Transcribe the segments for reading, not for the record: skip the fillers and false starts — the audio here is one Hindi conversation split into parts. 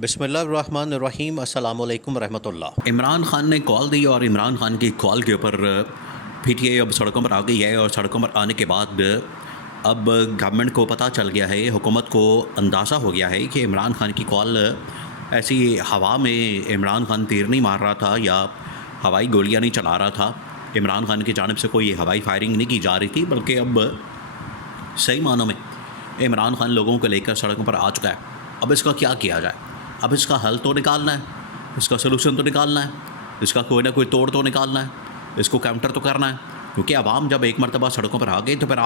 बिस्मिल्लाहिर्रहमानिर्रहीम अस्सलामु अलैकुम रहमतुल्लाह। इमरान खान ने कॉल दी और इमरान खान की कॉल के ऊपर पीटीआई अब सड़कों पर आ गई है। और सड़कों पर आने के बाद अब गवर्नमेंट को पता चल गया है, हुकूमत को अंदाज़ा हो गया है कि इमरान खान की कॉल ऐसी हवा में इमरान खान तीर नहीं मार रहा था या हवाई गोलियां नहीं चला रहा था। इमरान खान की जानिब से कोई हवाई फायरिंग नहीं की जा रही थी, बल्कि अब सही मानों में इमरान खान लोगों को लेकर सड़कों पर आ चुका है। अब इसका क्या किया जाए? अब इसका हल तो निकालना है, इसका सलूशन तो निकालना है, इसका कोई ना कोई तोड़ तो निकालना है, इसको काउंटर तो करना है। क्योंकि आवाम जब एक मरतबा सड़कों पर आ गई तो फिर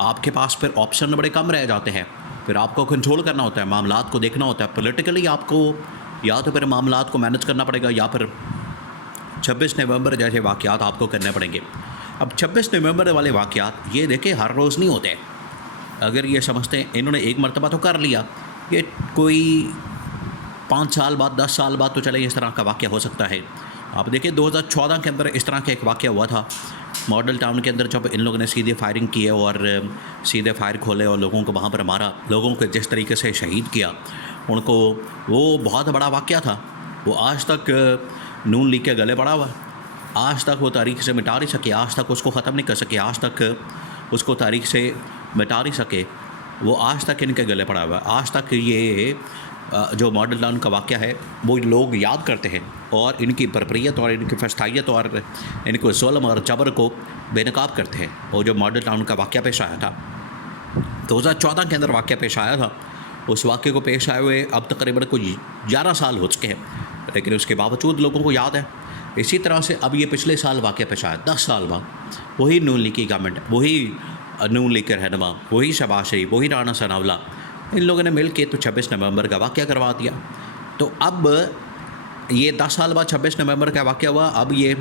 आपके पास फिर ऑप्शन बड़े कम रह जाते हैं। फिर आपको कंट्रोल करना होता है, मामलात को देखना होता है। पॉलिटिकली आपको या तो फिर मामलात को मैनेज करना पड़ेगा या फिर 26 नवंबर जैसे वाक़यात आपको करने पड़ेंगे। अब 26 नवंबर वाले वाक़यात ये देखें हर रोज़ नहीं होते। अगर ये समझते हैं इन्होंने एक मरतबा तो कर लिया, ये कोई 5 साल बाद 10 साल बाद तो चले इस तरह का वाक़या हो सकता है। आप देखिए 2014 के अंदर इस तरह का एक वाक़या हुआ था मॉडल टाउन के अंदर, जब इन लोगों ने सीधे फायरिंग की है और सीधे फायर खोले और लोगों को वहाँ पर मारा, लोगों को जिस तरीके से शहीद किया उनको, वो बहुत बड़ा वाक़या था। वो आज तक नून लीग के गले पड़ा हुआ, आज तक वो तारीख से मिटा नहीं सके, आज तक उसको ख़त्म नहीं कर सके, आज तक उसको तारीख से मिटा नहीं सके। वो आज तक इनके गले पड़ा हुआ है। आज तक ये जो मॉडल टाउन का वाक़या है वो लोग याद करते हैं और इनकी बरबरीत और इनकी फस्तायत और इनको ज़ुल्म और जबर को बेनकाब करते हैं। और जो मॉडल टाउन का वाक़या पेश आया था 2014 के अंदर वाक़या पेश आया था, उस वाक़े को पेश आए हुए अब तकरीबन कोई 11 साल हो चुके हैं, लेकिन उसके बावजूद लोगों को याद है। इसी तरह से अब ये पिछले साल वाक़या पेश आया, 10 साल बाद वही नून लीग की गवर्नमेंट, वही नून लीग के रहनुमा, वही शहबाज शरीफ, वही राना सनाउल्लाह, इन लोगों ने मिल के तो 26 नवंबर का वाक़या करवा दिया। तो अब ये 10 साल बाद 26 नवंबर का वाक़या हुआ। अब ये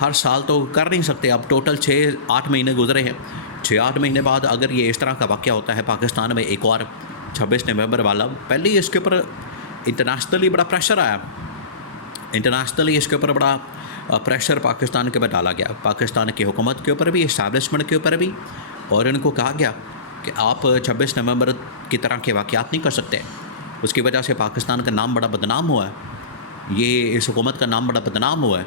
हर साल तो कर नहीं सकते। अब टोटल 6-8 महीने गुजरे हैं। 6-8 महीने बाद अगर ये इस तरह का वाक़या होता है पाकिस्तान में एक और 26 नवंबर वाला, पहले ही इसके ऊपर इंटरनेशनली बड़ा प्रेशर आया, इंटरनेशनली इसके ऊपर बड़ा प्रेशर पाकिस्तान के ऊपर डाला गया, पाकिस्तान की हुकूमत के ऊपर भी, इस्टेब्लिशमेंट के ऊपर भी। और इनको कहा गया कि आप 26 नवंबर की तरह के वाक़यात नहीं कर सकते। उसकी वजह से पाकिस्तान का नाम बड़ा बदनाम हुआ है, ये इस हुकूमत का नाम बड़ा बदनाम हुआ है।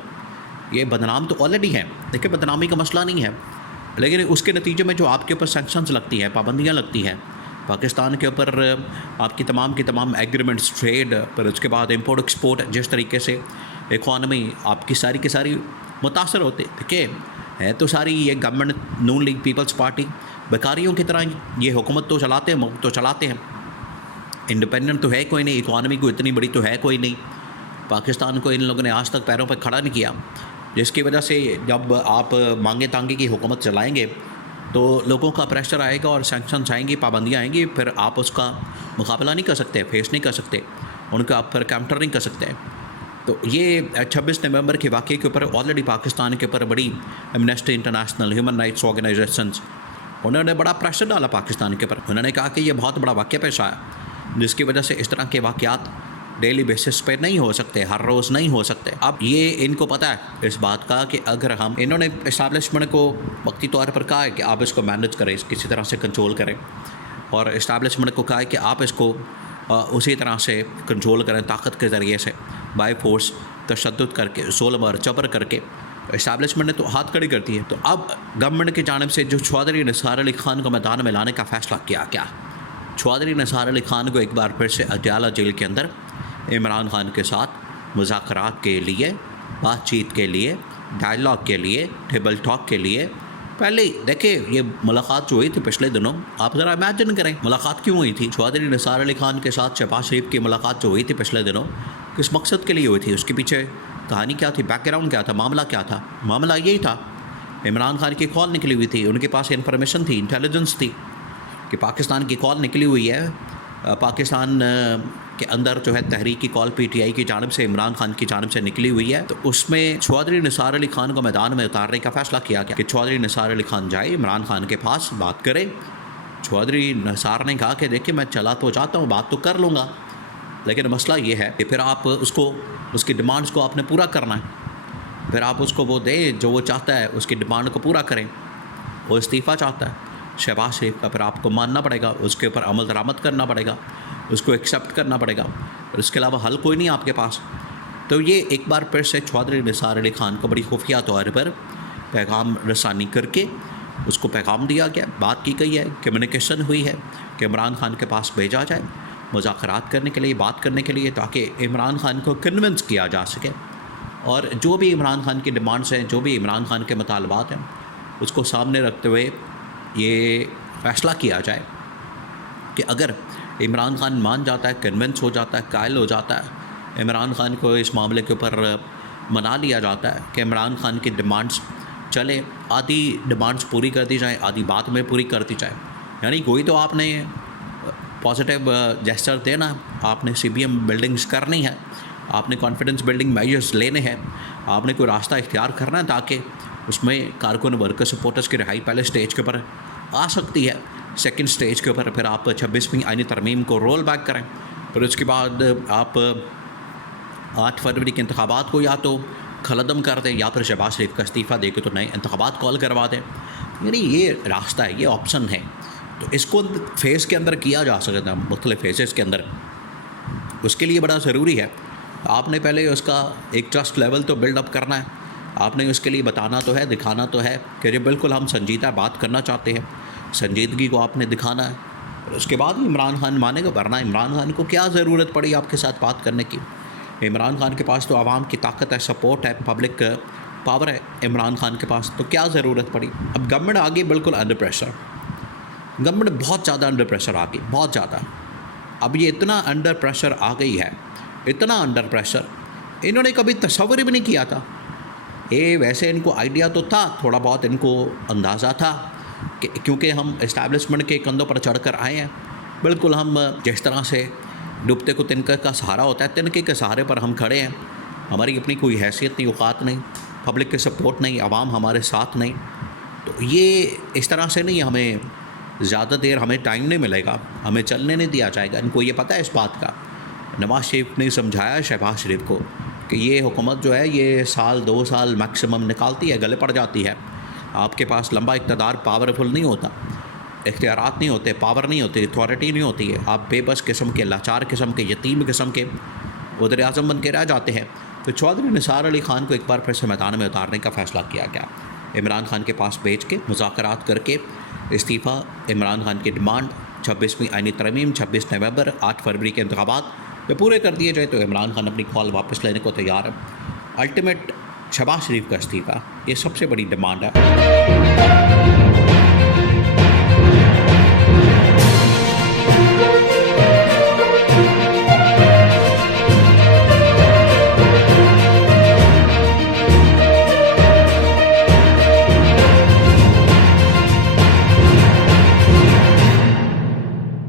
ये बदनाम तो ऑलरेडी है, देखिए बदनामी का मसला नहीं है, लेकिन उसके नतीजे में जो आपके ऊपर सैंक्शंस लगती हैं, पाबंदियाँ लगती हैं पाकिस्तान के ऊपर, आपकी तमाम की तमाम एग्रीमेंट्स, ट्रेड, फिर उसके बाद इंपोर्ट एक्सपोर्ट, जिस तरीके से इकॉनमी आपकी सारी की सारी मुतासर होते। देखिए है तो सारी ये गवर्नमेंट नून लीग पीपल्स पार्टी बेकारियों की तरह ये हुकूमत तो चलाते हैं, मुल्क तो चलाते हैं, इंडिपेंडेंट तो है कोई नहीं, इकॉनमी को इतनी बड़ी तो है कोई नहीं। पाकिस्तान को इन लोगों ने आज तक पैरों पर खड़ा नहीं किया, जिसकी वजह से जब आप मांगे तांगे की हुकूमत चलाएंगे तो लोगों का प्रेशर आएगा और सैंक्शंस आएंगी, पाबंदियाँ आएंगी, फिर आप उसका मुकाबला नहीं कर सकते, फेस नहीं कर सकते, उनका आप फिर काउंटर नहीं कर सकते। तो ये 26 नवंबर के वाक़े के ऊपर ऑलरेडी पाकिस्तान के ऊपर बड़ी amnesty international, human rights organisations, उन्होंने बड़ा प्रेशर डाला पाकिस्तान के ऊपर। उन्होंने कहा कि ये बहुत बड़ा वाक़या पेश आया, जिसकी वजह से इस तरह के वाक़यात डेली बेसिस पे नहीं हो सकते, हर रोज़ नहीं हो सकते। अब ये इनको पता है इस बात का कि अगर हम, इन्होंने इस्टेब्लिशमेंट को वक्ती तौर पर कहा है कि आप इसको मैनेज करें, किसी तरह से कंट्रोल करें, और इस्टेब्लिशमेंट को कहा है कि आप इसको उसी तरह से कंट्रोल करें, ताकत के ज़रिए से, बाय फोर्स, तशद्दुद करके, ज़ुल्म और जबर करके। इस्टेब्लिशमेंट ने तो हाथ खड़ी करती है। तो अब गवर्नमेंट की जानिब से जो चौधरी निसार अली खान को मैदान में लाने का फ़ैसला किया गया, चौधरी निसार अली खान को एक बार फिर से अडयाला जेल के अंदर इमरान खान के साथ मुज़ाकरात के लिए, बातचीत के लिए, डायलॉग के लिए, टेबल टॉक के लिए, पहले देखिए ये मुलाकात जो हुई थी पिछले दिनों, आप ज़रा इमेजिन करें मुलाकात क्यों हुई थी। चौधरी निसार अली खान के साथ शहबाज शरीफ की मुलाकात जो हुई थी पिछले दिनों, किस मकसद के लिए हुई थी, उसके पीछे कहानी क्या थी, बैकग्राउंड क्या था, मामला क्या था। मामला यही था, इमरान खान की कॉल निकली हुई थी, उनके पास इन्फॉर्मेशन थी, इंटेलिजेंस थी कि पाकिस्तान की कॉल निकली हुई है, पाकिस्तान के अंदर जो है तहरीक की कॉल पीटीआई की जानिब से, इमरान खान की जानिब से निकली हुई है। तो उसमें चौधरी निसार अली खान को मैदान में उतारने का फ़ैसला किया गया कि चौधरी निसार अली खान जाए, इमरान खान के पास बात करे। चौधरी निसार ने कहा कि देखिए मैं चला तो जाता हूँ, बात तो कर लूँगा, लेकिन मसला ये है कि फिर आप उसकी डिमांड्स को आपने पूरा करना है, फिर आप उसको वो दें जो वो चाहता है, उसकी डिमांड को पूरा करें। वो इस्तीफ़ा चाहता है शहबाज शरीफ का, फिर आपको मानना पड़ेगा, उसके ऊपर अमल दरामद करना पड़ेगा, उसको एक्सेप्ट करना पड़ेगा। और इसके अलावा हल कोई नहीं आपके पास। तो ये एक बार फिर से चौधरी निसार अली ख़ान को बड़ी खुफिया तौर पर पैगाम रसानी करके उसको पैगाम दिया गया, बात की गई है, कम्युनिकेशन हुई है कि इमरान खान के पास भेजा जाए मुज़ाकरात करने के लिए, बात करने के लिए, ताकि इमरान खान को कन्विंस किया जा सके और जो भी इमरान खान की डिमांड्स हैं, जो भी इमरान खान के मुतालबात हैं, उसको सामने रखते हुए ये फ़ैसला किया जाए कि अगर इमरान खान मान जाता है, कन्विंस हो जाता है, कायल हो जाता है, इमरान खान को इस मामले के ऊपर मना लिया जाता है कि इमरान खान की डिमांड्स चले, आधी डिमांड्स पूरी कर दी जाए, आधी बात में पूरी कर दी जाए। यानी कोई तो आपने पॉजिटिव जेस्चर देना, आपने CBM बिल्डिंग्स करनी है, आपने कॉन्फिडेंस बिल्डिंग मेजर्स लेने हैं, आपने कोई रास्ता इख्तियार करना है ताकि उसमें कारकुन वर्कर सपोर्टर्स की रिहाई पहले स्टेज के ऊपर आ सकती है। सेकंड स्टेज के ऊपर फिर आप 26वीं आईनी तरमीम को रोल बैक करें, फिर उसके बाद आप 8 फरवरी के इंतखाबात को या तो खलदम कर दें या फिर शहबाज शरीफ का इस्तीफ़ा दे के तो नए इंतखाबात कॉल करवा दें। यानी ये रास्ता है, ये ऑप्शन है। तो इसको फेज़ के अंदर किया जा सकता है, मुख्तलिफ फेजेस के अंदर। उसके लिए बड़ा ज़रूरी है, आपने पहले उसका एक ट्रस्ट लेवल तो बिल्डअप करना है। आपने उसके लिए बताना तो है, दिखाना तो है कि ये बिल्कुल हम संजीदा बात करना चाहते हैं, संजीदगी को आपने दिखाना है। और उसके बाद इमरान खान मानेगा, वरना इमरान खान को क्या ज़रूरत पड़ी आपके साथ बात करने की। इमरान खान के पास तो आवाम की ताकत है, सपोर्ट है, पब्लिक पावर है इमरान खान के पास, तो क्या ज़रूरत पड़ी। अब गवर्नमेंट आ गई बिल्कुल अंडर प्रेशर, गवर्नमेंट बहुत ज़्यादा अंडर प्रेशर आ गई, बहुत ज़्यादा। अब ये इतना अंडर प्रेशर आ गई है, इतना अंडर प्रेशर इन्होंने कभी तस्वर भी नहीं किया था। ये वैसे इनको आइडिया तो था, थोड़ा बहुत इनको अंदाज़ा था कि क्योंकि हम इस्टेब्लिशमेंट के कंधों पर चढ़ कर आए हैं, बिल्कुल हम जिस तरह से डूबते को तिनके का सहारा होता है, तिनके के सहारे पर हम खड़े हैं। हमारी अपनी कोई हैसियत नहीं, औकात नहीं, पब्लिक के सपोर्ट नहीं, आवाम हमारे साथ नहीं। तो ये इस तरह से नहीं, हमें ज़्यादा देर हमें टाइम नहीं मिलेगा, हमें चलने नहीं दिया जाएगा। इनको ये पता है इस बात का। नवाज शरीफ ने समझाया शहबाज शरीफ को कि ये हुकूमत जो है ये साल 2 साल मैक्सिमम निकालती है, गले पड़ जाती है। आपके पास लंबा इक़्तिदार पावरफुल नहीं होता, इख्तियारात नहीं होते, पावर नहीं होती, अथॉरिटी नहीं होती है। आप बेबस किस्म के, लाचार किस्म के, यतीम किस्म के वज़ीर आज़म बन के रह जाते हैं। तो चौधरी निसार अली ख़ान को एक बार फिर से मैदान में उतारने का फ़ैसला किया गया। इमरान खान के पास भेज के मुज़ाकरात करके इस्तीफ़ा, इमरान खान की डिमांड 26वीं आईनी तरमीम, 26 नवंबर, 8 फरवरी के इंतखाबात ये पूरे कर दिए जाए तो इमरान खान अपनी कॉल वापस लेने को तैयार है। अल्टीमेट शहबाज शरीफ का इस्तीफ़ा, ये सबसे बड़ी डिमांड है।